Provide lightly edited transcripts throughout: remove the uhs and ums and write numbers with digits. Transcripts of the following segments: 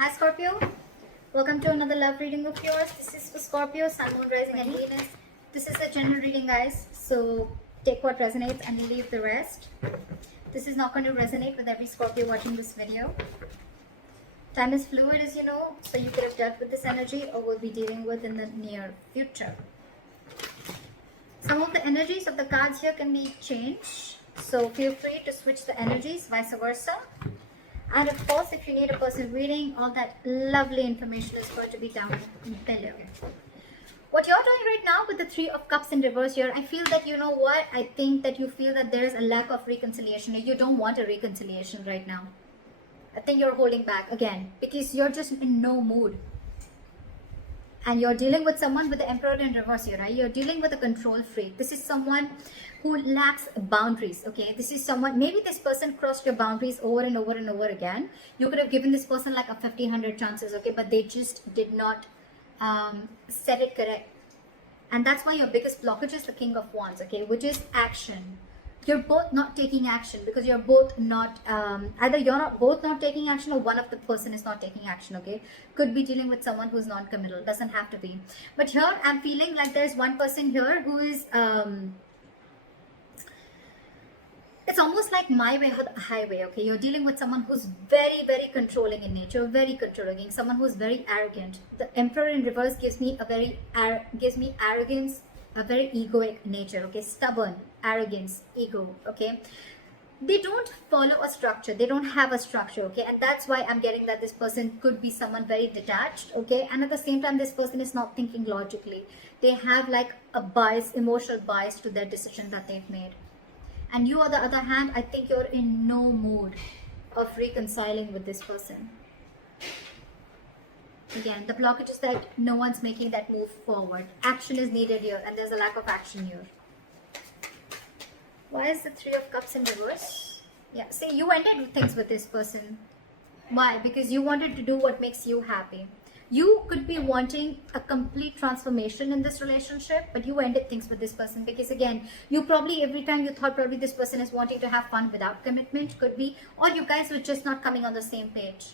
Hi Scorpio, welcome to another love reading of yours. This is for Scorpio, Sun, Moon, Rising and Venus. This is a general reading, guys, so take what resonates and leave the rest. This is not going to resonate with every Scorpio watching this video. Time is fluid, as you know, so you could have dealt with this energy or will be dealing with in the near future. Some of the energies of the cards here can be changed, so feel free to switch the energies, vice versa. And of course, if you need a personal reading, all that lovely information is going to be down below. What you're doing right now with the Three of Cups in reverse here, I feel that, you know what, I think that you feel that there is a lack of reconciliation. You don't want a reconciliation right now. I think you're holding back again because you're just in no mood. And you're dealing with someone with the Emperor in reverse here, right? You're dealing with a control freak. This is someone who lacks boundaries, okay? This is someone, maybe this person crossed your boundaries over and over and over again. You could have given this person like a 1,500 chances, okay? But they just did not set it correct. And that's why your biggest blockage is the King of Wands, okay? Which is action. You're both not taking action because you're both not, either you're not both not taking action or one of the person is not taking action, okay? Could be dealing with someone who's non-committal, doesn't have to be. But here I'm feeling like there's one person here who is, it's almost like my way or the highway, okay? You're dealing with someone who's very, very controlling in nature, very controlling, someone who's very arrogant. The Emperor in reverse gives me arrogance, a very egoic nature, okay? Stubborn, arrogance, ego, okay? They don't follow a structure. They don't have a structure, okay? And that's why I'm getting that this person could be someone very detached, okay? And at the same time, this person is not thinking logically. They have like a bias, emotional bias to their decision that they've made. And you, on the other hand, I think you're in no mood of reconciling with this person. Again, the blockage is that no one's making that move forward. Action is needed here, and there's a lack of action here. Why is the Three of Cups in reverse? Yeah, see, you ended things with this person. Why? Because you wanted to do what makes you happy. You could be wanting a complete transformation in this relationship, but you ended things with this person because, again, you probably, every time you thought probably this person is wanting to have fun without commitment, could be, or you guys were just not coming on the same page.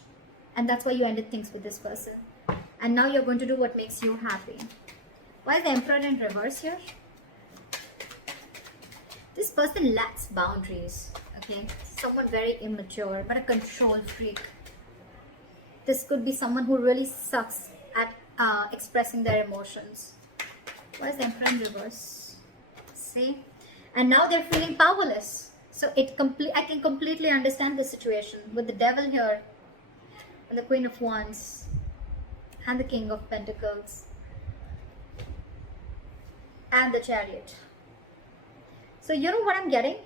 And that's why you ended things with this person. And now you're going to do what makes you happy. Why is the Emperor in reverse here? This person lacks boundaries, okay? Someone very immature, but a control freak. This could be someone who really sucks at expressing their emotions. Why is the Emperor in reverse? See? And now they're feeling powerless. So I can completely understand the situation with the Devil here, and the Queen of Wands, and the King of Pentacles, and the Chariot. So you know what I'm getting?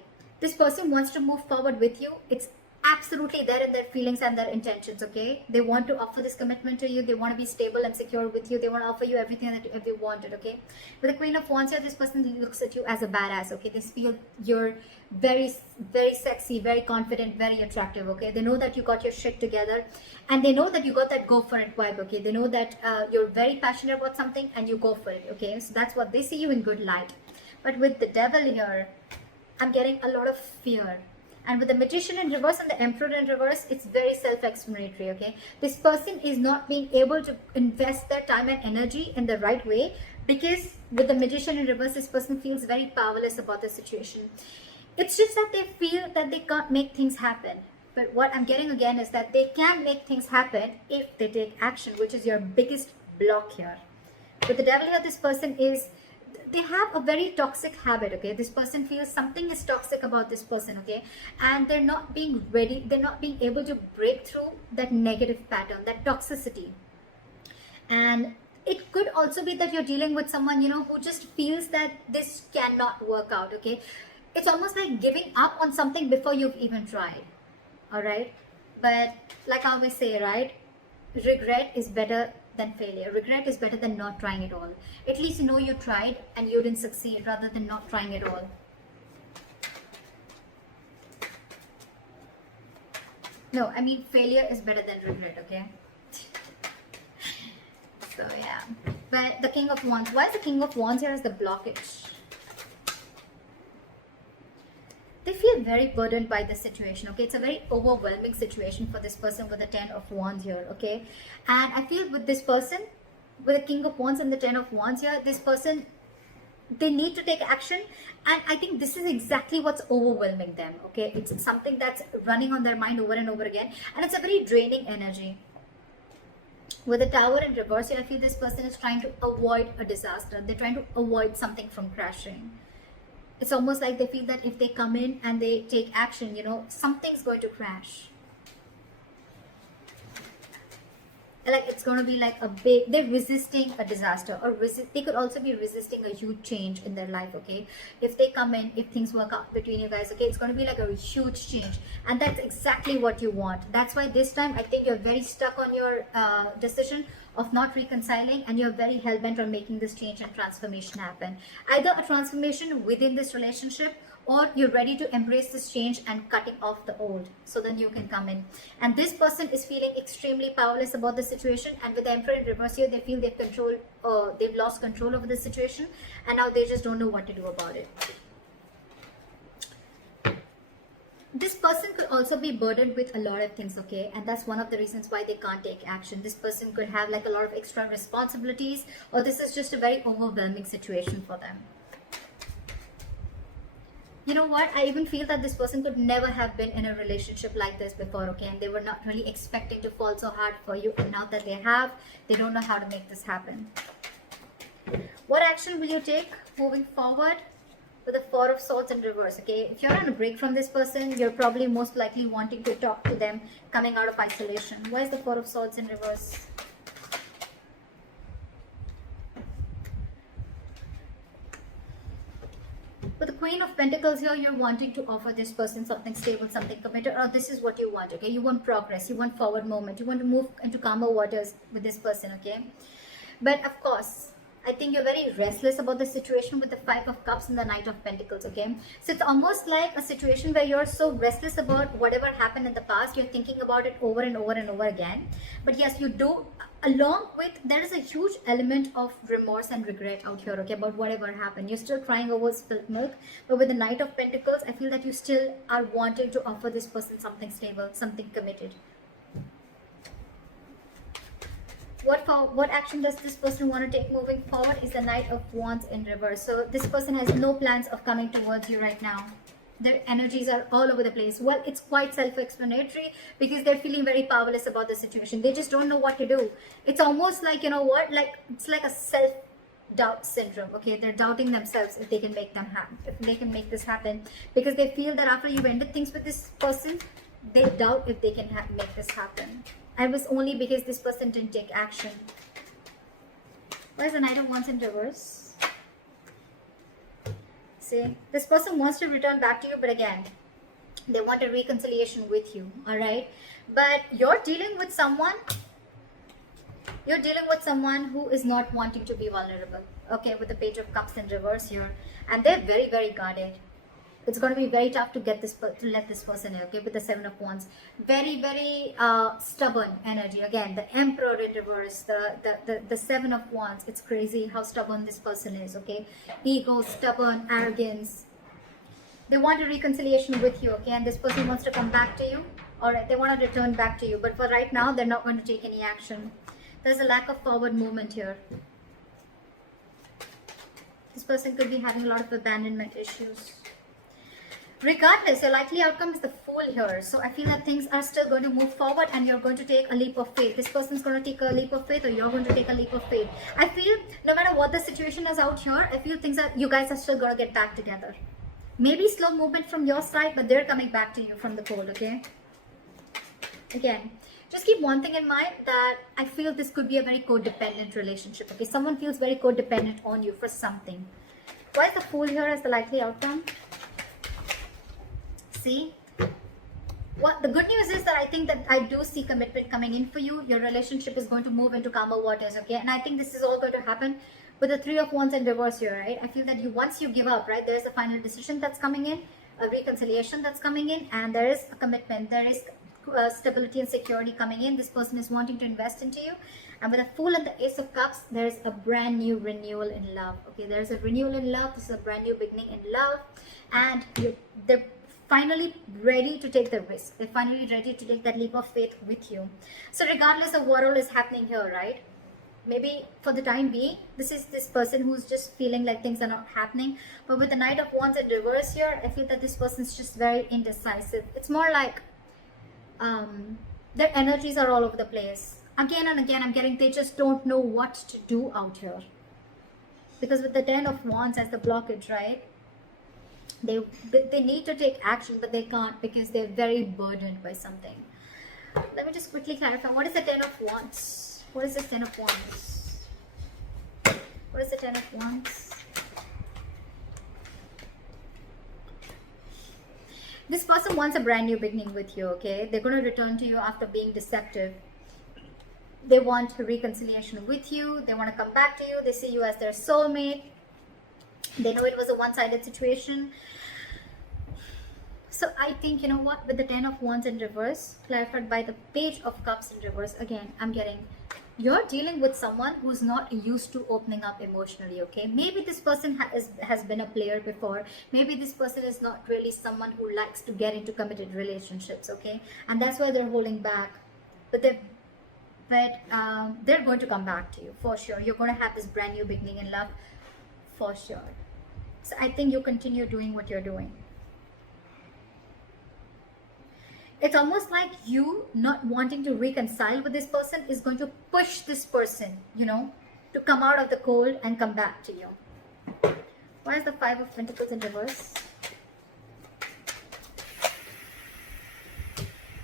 This person wants to move forward with you. It's absolutely there in their feelings and their intentions, okay? They want to offer this commitment to you. They want to be stable and secure with you. They want to offer you everything that you wanted, okay? With the Queen of Wands here, this person looks at you as a badass, okay? They feel you're very, very sexy, very confident, very attractive, okay? They know that you got your shit together, and they know that you got that go for it vibe, okay? They know that you're very passionate about something and you go for it, okay? So that's what they see you in good light. But with the Devil here, I'm getting a lot of fear. And with the Magician in reverse and the Emperor in reverse, it's very self-explanatory, okay? This person is not being able to invest their time and energy in the right way because with the Magician in reverse, this person feels very powerless about the situation. It's just that they feel that they can't make things happen. But what I'm getting again is that they can make things happen if they take action, which is your biggest block here. With the Devil here, this person is, they have a very toxic habit, okay? This person feels something is toxic about this person, okay? And they're not being ready, they're not being able to break through that negative pattern, that toxicity. And it could also be that you're dealing with someone, you know, who just feels that this cannot work out, okay? It's almost like giving up on something before you've even tried, all right? But like I always say, right? Regret is better than failure. Regret is better than not trying at all. At least you know you tried and you didn't succeed rather than not trying at all. No, I mean failure is better than regret, okay? So yeah. But the King of Wands, why is the King of Wands here as the blockage? they feel very burdened by this situation, okay? It's a very overwhelming situation for this person with the 10 of Wands here, okay? And I feel with this person, with the King of Wands and the 10 of Wands here, this person, they need to take action, and I think this is exactly what's overwhelming them, okay? It's something that's running on their mind over and over again, and it's a very draining energy. With the Tower in reverse here, I feel this person is trying to avoid a disaster. They're trying to avoid something from crashing. It's almost like they feel that if they come in and they take action, you know, something's going to crash. Like it's going to be like a big, they're resisting a disaster, or they could also be resisting a huge change in their life, okay? If they come in, if things work out between you guys, okay, it's going to be like a huge change, and that's exactly what you want. That's why this time I think you're very stuck on your decision of not reconciling, and you're very hell-bent on making this change and transformation happen. Either a transformation within this relationship, or you're ready to embrace this change and cutting off the old so the new can come in. And this person is feeling extremely powerless about the situation, and with the Emperor in reverse here, they feel they've lost control over the situation, and now they just don't know what to do about it. This person could also be burdened with a lot of things, okay? And that's one of the reasons why they can't take action. This person could have like a lot of extra responsibilities, or this is just a very overwhelming situation for them. You know what, I even feel that this person could never have been in a relationship like this before, okay? And they were not really expecting to fall so hard for you, and now that they have, they don't know how to make this happen. What action will you take moving forward? With the Four of Swords in reverse, okay? If you're on a break from this person, you're probably most likely wanting to talk to them coming out of isolation. Why is the Four of Swords in reverse? With the Queen of Pentacles here, you're wanting to offer this person something stable, something committed, or this is what you want, okay? You want progress, you want forward movement, you want to move into calmer waters with this person, okay? But of course, I think you're very restless about the situation with the Five of Cups and the Knight of Pentacles, okay? So it's almost like a situation where you're so restless about whatever happened in the past, you're thinking about it over and over and over again. But yes, you do, along with, there is a huge element of remorse and regret out here, okay, about whatever happened. You're still crying over spilled milk, but with the Knight of Pentacles, I feel that you still are wanting to offer this person something stable, something committed. What action does this person want to take moving forward is the Knight of Wands in reverse. So this person has no plans of coming towards you right now. Their energies are all over the place. Well, it's quite self-explanatory, because they're feeling very powerless about the situation. They just don't know what to do. It's almost like, you know what, like it's like a self-doubt syndrome, okay? They're doubting themselves if they can make this happen, because they feel that after you've ended things with this person, they doubt if they can make this happen. And it was only because this person didn't take action. Why is the Knight of Wands in reverse? See, this person wants to return back to you, but again, they want a reconciliation with you, alright? But you're dealing with someone who is not wanting to be vulnerable, okay, with the Page of Cups in reverse here. And they're very, very guarded. It's going to be very tough to let this person in, okay, with the Seven of Wands. Very, very stubborn energy. Again, the Emperor in reverse, the Seven of Wands. It's crazy how stubborn this person is, okay? Ego, stubborn, arrogance. They want a reconciliation with you, okay? And this person wants to come back to you. Alright, they want to return back to you. But for right now, they're not going to take any action. There's a lack of forward movement here. This person could be having a lot of abandonment issues. Regardless, your likely outcome is the Fool here. So I feel that things are still going to move forward, and you're going to take a leap of faith. This person's going to take a leap of faith, or you're going to take a leap of faith. I feel no matter what the situation is out here, I feel you guys are still going to get back together. Maybe slow movement from your side, but they're coming back to you from the cold, okay? Again, just keep one thing in mind, that I feel this could be a very codependent relationship, okay? Someone feels very codependent on you for something. Why is the Fool here as the likely outcome? See, what the good news is that I think that I do see commitment coming in for you. Your relationship is going to move into calmer waters, okay? And I think this is all going to happen with the Three of Wands in reverse here, right? I feel that once you give up, right, there's a final decision that's coming in, a reconciliation that's coming in, and there is a commitment, there is stability and security coming in. This person is wanting to invest into you. And with the Fool and the Ace of Cups, there's a brand new renewal in love, okay? There's a renewal in love. This is a brand new beginning in love, and they're finally ready to take the risk. They're finally ready to take that leap of faith with you. So regardless of what all is happening here, right? Maybe for the time being, this is this person who's just feeling like things are not happening. But with the Knight of Wands in reverse here, I feel that this person's just very indecisive. It's more like their energies are all over the place. Again and again, I'm getting they just don't know what to do out here. Because with the Ten of Wands as the blockage, right? They need to take action, but they can't because they're very burdened by something. Let me just quickly clarify. What is the Ten of Wands? What is the Ten of Wands? What is the Ten of Wands? This person wants a brand new beginning with you, okay? They're going to return to you after being deceptive. They want reconciliation with you. They want to come back to you. They see you as their soulmate. They know it was a one-sided situation. So I think, you know what, with the Ten of Wands in reverse, clarified by the Page of Cups in reverse, again, I'm getting, you're dealing with someone who's not used to opening up emotionally, okay? Maybe this person has been a player before. Maybe this person is not really someone who likes to get into committed relationships, okay? And that's why they're holding back. But they're going to come back to you, for sure. You're going to have this brand new beginning in love, for sure. So I think you continue doing what you're doing. It's almost like you not wanting to reconcile with this person is going to push this person, you know, to come out of the cold and come back to you. Why is the Five of Pentacles in reverse?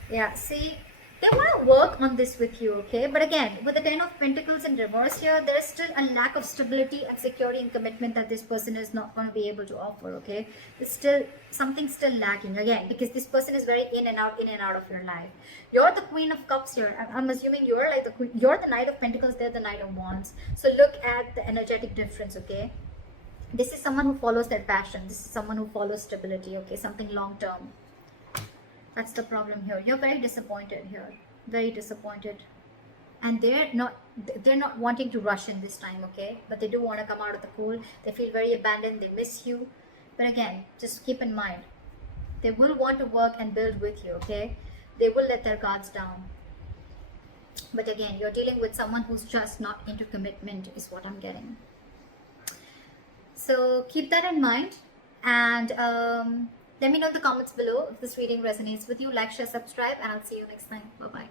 Yeah, see, they want to work on this with you, okay? But again, with the Ten of Pentacles in reverse here, there's still a lack of stability and security and commitment that this person is not going to be able to offer, okay? There's still something still lacking, again, because this person is very in and out of your life. You're the Queen of Cups here. I'm assuming you're like the Queen. You're the Knight of Pentacles, they're the Knight of Wands. So look at the energetic difference, okay? This is someone who follows their passion. This is someone who follows stability, okay? Something long term. That's the problem here. You're very disappointed here. Very disappointed. And they're not wanting to rush in this time, okay? But they do want to come out of the cold. They feel very abandoned. They miss you. But again, just keep in mind, they will want to work and build with you, okay? They will let their guards down. But again, you're dealing with someone who's just not into commitment is what I'm getting. So keep that in mind. And let me know in the comments below if this reading resonates with you. Like, share, subscribe, and I'll see you next time. Bye-bye.